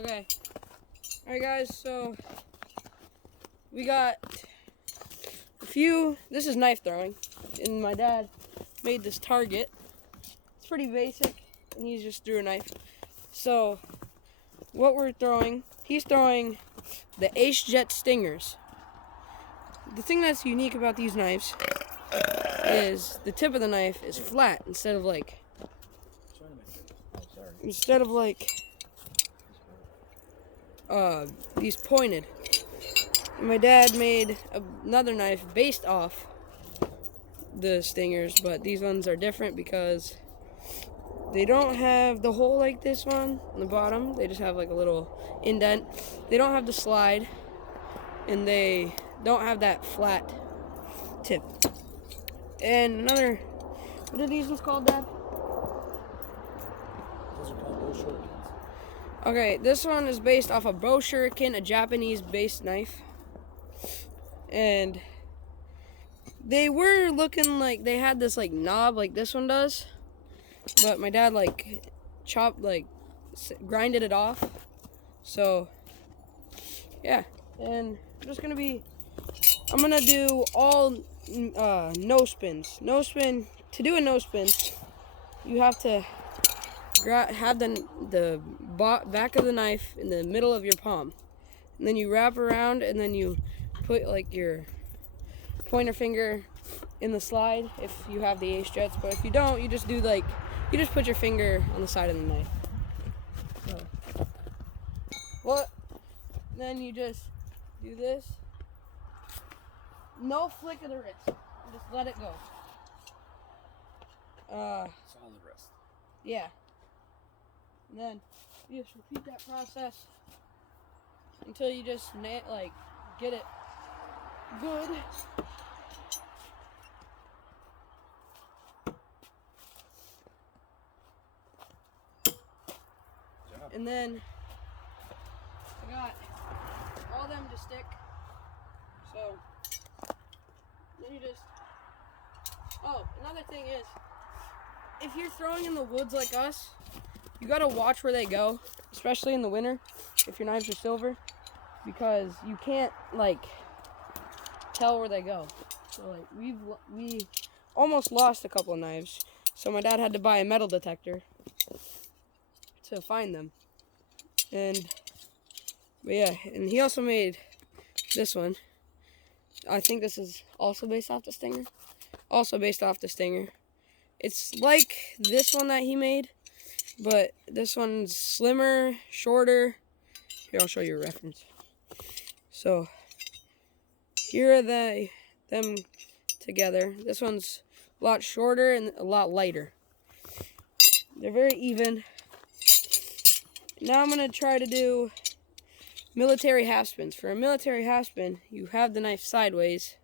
Okay. Alright guys, so we got a few, this is knife throwing, and my dad made this target. It's pretty basic, and he just threw a knife. So, what we're throwing, he's throwing the Ace Jet Stingers. The thing that's unique about these knives is the tip of the knife is flat instead of like these pointed. And my dad made another knife based off the Stingers, but these ones are different because they don't have the hole like this one on the bottom. They just have like a little indent. They don't have the slide, and they don't have that flat tip. And another, what are these ones called, Dad? Those are called bow shurikens. Okay, this one is based off a bow shuriken, a Japanese-based knife. And they were looking like they had this like knob like this one does, but my dad like grinded it off. So yeah, and I'm gonna do all no spins. No spin. To do a no spin, you have to have the back of the knife in the middle of your palm, and then you wrap around, and then you put like your pointer finger in the slide if you have the Ace Jets. But if you don't, you just put your finger on the side of the knife. So, then you just do this. No flick of the wrist. Just let it go. Solid wrist. Yeah. And then you just repeat that process until you just get it good. And then I got all them to stick. So then you just, another thing is, if you're throwing in the woods like us, you gotta watch where they go, especially in the winter, if your knives are silver, because you can't tell where they go. So we almost lost a couple of knives, so my dad had to buy a metal detector to find them. But yeah, and he also made this one. I think this is also based off the Stinger. It's like this one that he made, but this one's slimmer, shorter. Here, I'll show you a reference. So here are them together. This one's a lot shorter and a lot lighter. They're very even. Now I'm gonna try to do military half spins. For a military half spin, you have the knife sideways,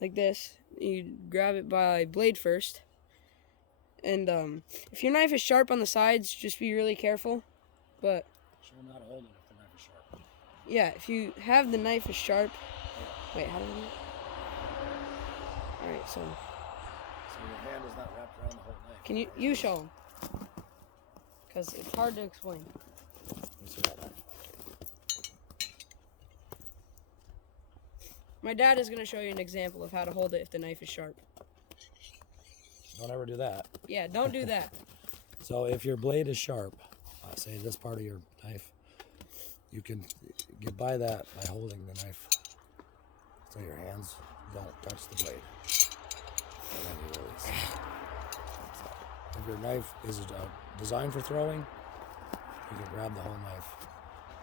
like this. You grab it by blade first. And if your knife is sharp on the sides, just be really careful. But Show them how to hold it if the knife is sharp. yeah, if you have the knife is sharp. Wait, how do I do it? Alright, so your hand is not wrapped around the whole knife. Can you show them? Because it's hard to explain. Let me see that knife. My dad is going to show you an example of how to hold it if the knife is sharp. Don't ever do that. Yeah, don't do that. So if your blade is sharp, say this part of your knife, you can get by that by holding the knife so your hands don't touch the blade. And then you release. If your knife is designed for throwing, you can grab the whole knife,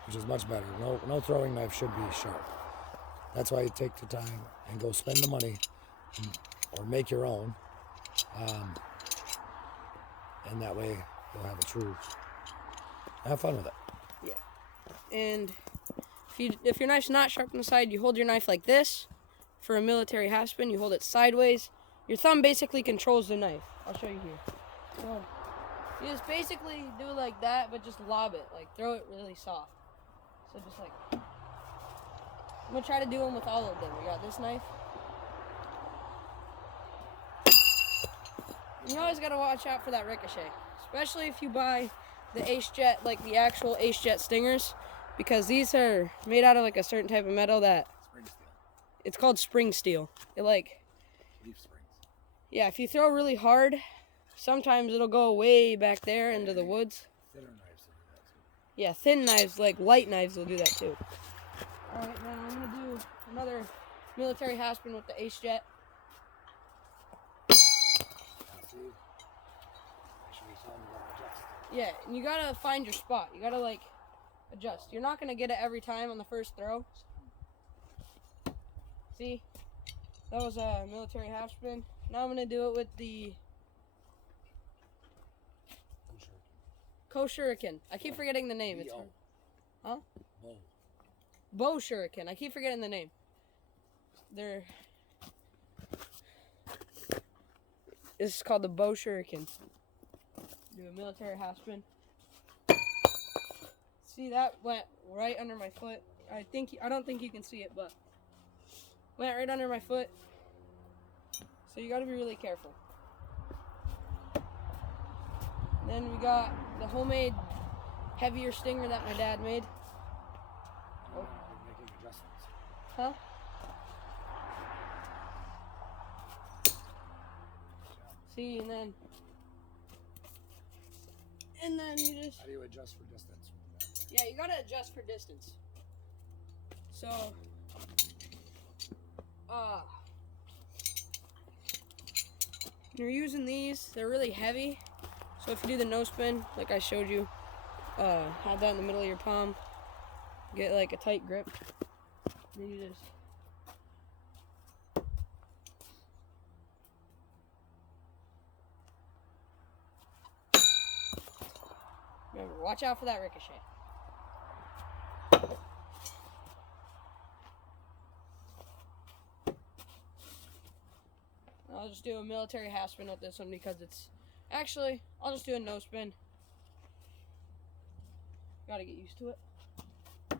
which is much better. No throwing knife should be sharp. That's why you take the time and go spend the money or make your own. And that way you'll have a true, have fun with it. Yeah. And if your knife's not sharp on the side, you hold your knife like this. For a military half spin, you hold it sideways. Your thumb basically controls the knife. I'll show you here. So you just basically do like that, but just lob it, throw it really soft. So just I'm gonna try to do them with all of them. We got this knife. You always gotta watch out for that ricochet, especially if you buy the Ace Jet, like the actual Ace Jet stingers, because these are made out of like a certain type of metal that Spring steel. it's called spring steel. It like, Leaf springs. yeah, if you throw really hard, sometimes it'll go way back there into the woods. Thinner knives will do that too. Yeah, thin knives, like light knives, will do that too. All right, now I'm gonna do another military haspin with the Ace Jet. Now see, make sure you tell them you gotta adjust. Yeah, and you gotta find your spot. You gotta like adjust. You're not gonna get it every time on the first throw. See, that was a military half spin. Now I'm gonna do it with the Ko Shuriken. I keep forgetting the name. It's huh? Bow. Bow Shuriken. I keep forgetting the name. They're This is called the Bow Shuriken. Do a military half spin. See, that went right under my foot. I don't think you can see it, but went right under my foot. So you got to be really careful. Then we got the homemade heavier stinger that my dad made. Oh. You're making adjustments. Huh? See, and then you just... How do you adjust for distance? Yeah, you gotta adjust for distance. So, you're using these, they're really heavy. So if you do the no spin, like I showed you, have that in the middle of your palm, get like a tight grip, then you just... Remember, watch out for that ricochet. I'll just do a military half spin with this one because it's... Actually, I'll just do a no spin. Gotta get used to it. Those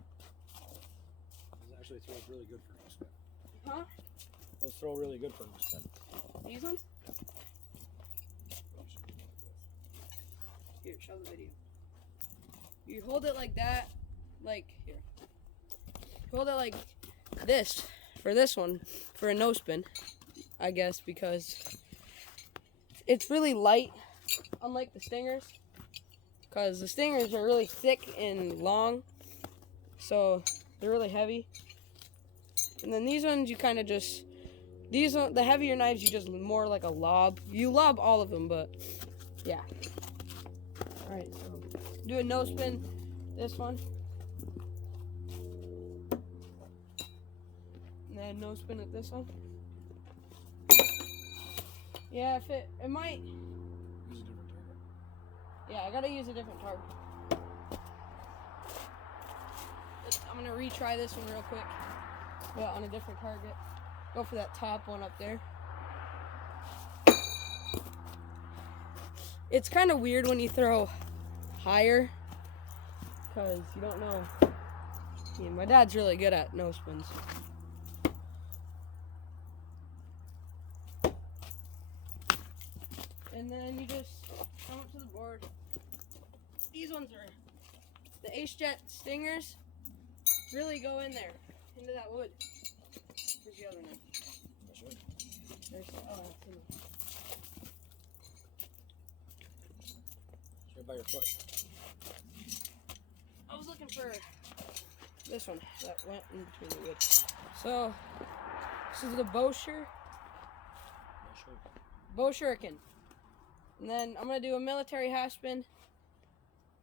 actually throw really good for no spin. Huh? Those throw really good for no spin. These ones? Here, show the video. You hold it like that, like here. Hold it like this for this one, for a no spin, I guess, because it's really light, unlike the stingers. Because the stingers are really thick and long, so they're really heavy. And then these ones, you kind of just, the heavier knives, you just more like a lob. You lob all of them, but yeah. All right, so do a no spin, this one. And then no spin at this one. Yeah, if it might. Use a different target. Yeah, I gotta use a different target. I'm gonna retry this one real quick, but on a different target. Go for that top one up there. It's kind of weird when you throw higher, because you don't know. Yeah, my dad's really good at no spins. And then you just come up to the board. These ones are the Ace Jet stingers. Really go in there, into that wood. Where's the other knife? There's, oh, it's in there. Right by your foot. I was looking for this one that went in between the wood. So, this is the Bow Shuriken. And then I'm going to do a military half spin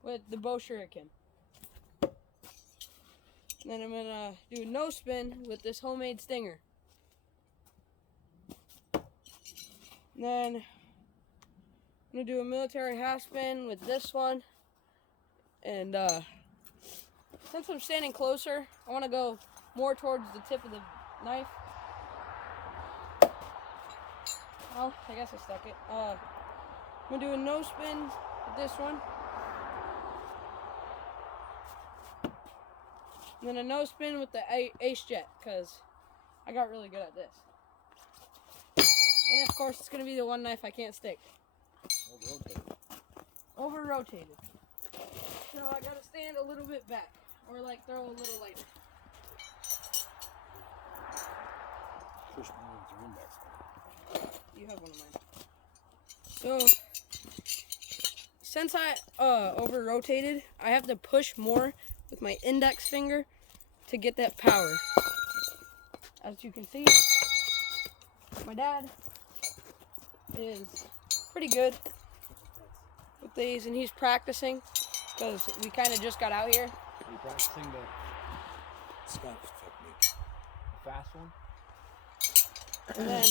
with the Bow Shuriken. And then I'm going to do a no spin with this homemade stinger. And then I'm going to do a military half spin with this one. And since I'm standing closer, I want to go more towards the tip of the knife. Well, I guess I stuck it. I'm going to do a no spin with this one. And then a no spin with the Ace Jet, because I got really good at this. And of course, it's going to be the one knife I can't stick. Over rotated. Over rotated. So I gotta stand a little bit back, or like throw a little lighter. Push more with your index. You have one of mine. So, since I over rotated, I have to push more with my index finger to get that power. As you can see, my dad is pretty good with these, and he's practicing because we kind of just got out here. Are you practicing the Scout technique. fast one? And then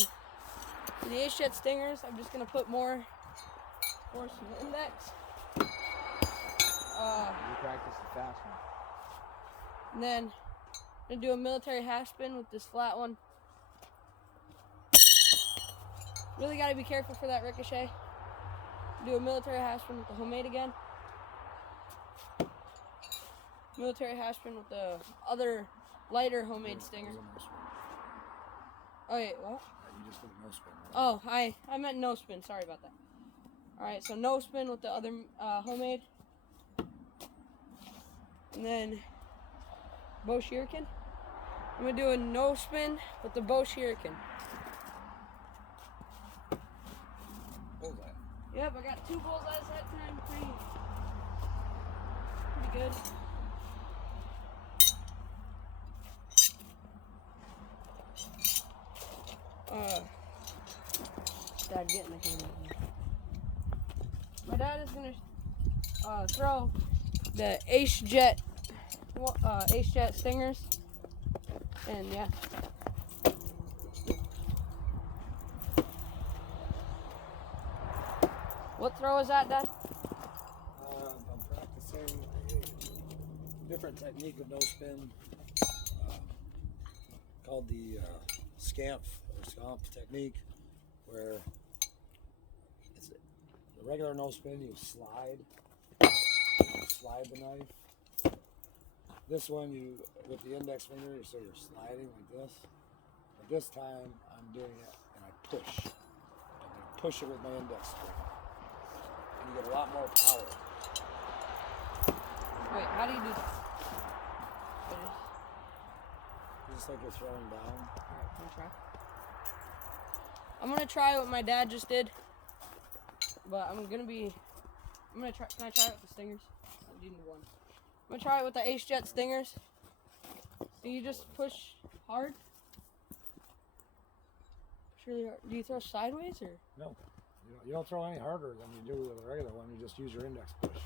for the Ace Jet Stingers, I'm just gonna put more force in the index. You practice the fast one. And then I'm gonna do a military half spin with this flat one. Really gotta be careful for that ricochet. Do a military half spin with the homemade again. Military half spin with the other lighter homemade stinger. Oh wait, what? You just did no spin. Oh, I meant no spin. Sorry about that. All right, so no spin with the other homemade, and then bow shuriken. I'm gonna do a no spin with the bow shuriken. Bullseye. Yep, I got 2 bullseyes that time. Pretty good. Dad, get in the camera. My dad is gonna throw the Ace Jet Stingers, and yeah. What throw is that, Dad? I'm practicing a different technique of no spin called the scamp or scomp technique, where it's the regular no spin. You slide the knife. This one, you with the index finger, so you're sliding like this. But this time, I'm doing it and I push. I'm gonna push it with my index finger. And you get a lot more power. Wait, how do you do that? Just like you're throwing down. Alright, can I try? I'm gonna try what my dad just did, but I'm gonna try. Can I try it with the stingers? I do need one. I'm gonna try it with the Ace Jet Stingers. Do you just push hard? Push really hard. Do you throw sideways or? No, you don't throw any harder than you do with a regular one. You just use your index push.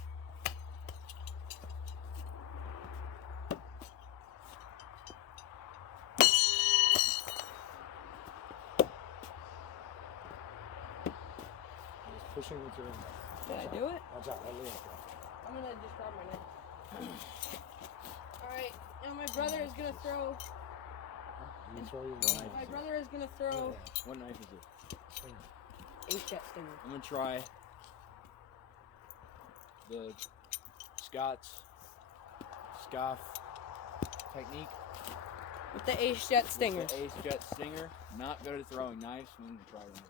Just pushing with your index. Did I do it? Watch out, let Liam go. I'm gonna just grab my knife. Alright, now my brother is gonna throw. You throw your Nice. My brother is gonna throw What knife is it? Stinger. Ace Jet Stinger. I'm gonna try the Scott's scoff technique. With the Ace Jet Stinger. The Ace Jet Stinger. Not good at throwing knives. I'm gonna try it.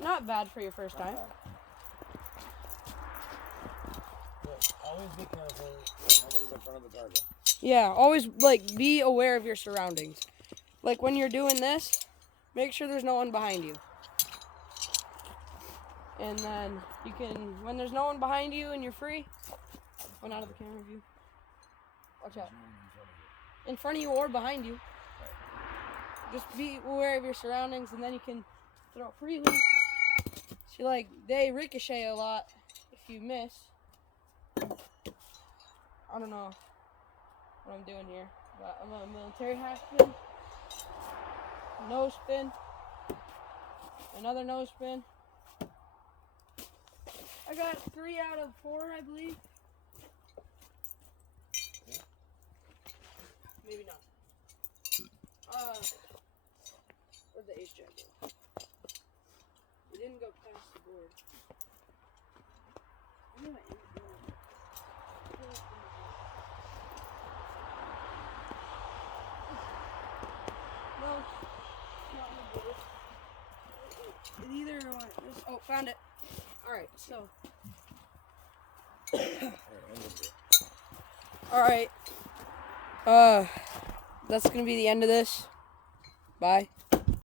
Not bad for your first time. But always be careful. Nobody's in front of the target. Yeah, always like be aware of your surroundings. Like when you're doing this, make sure there's no one behind you. And then you can, when there's no one behind you and you're free, one out of the camera view. Watch out. In front of you or behind you. Just be aware of your surroundings, and then you can throw freely. So like they ricochet a lot if you miss. I don't know what I'm doing here, but I'm a military half spin, nose spin, another nose spin. I got 3 out of 4, I believe. Maybe not. Where'd the Ace Jet go? It didn't go past the board. I knew I ended it. No, not on the board. It either oh, found it. Alright, so. Alright. That's gonna be the end of this. Bye.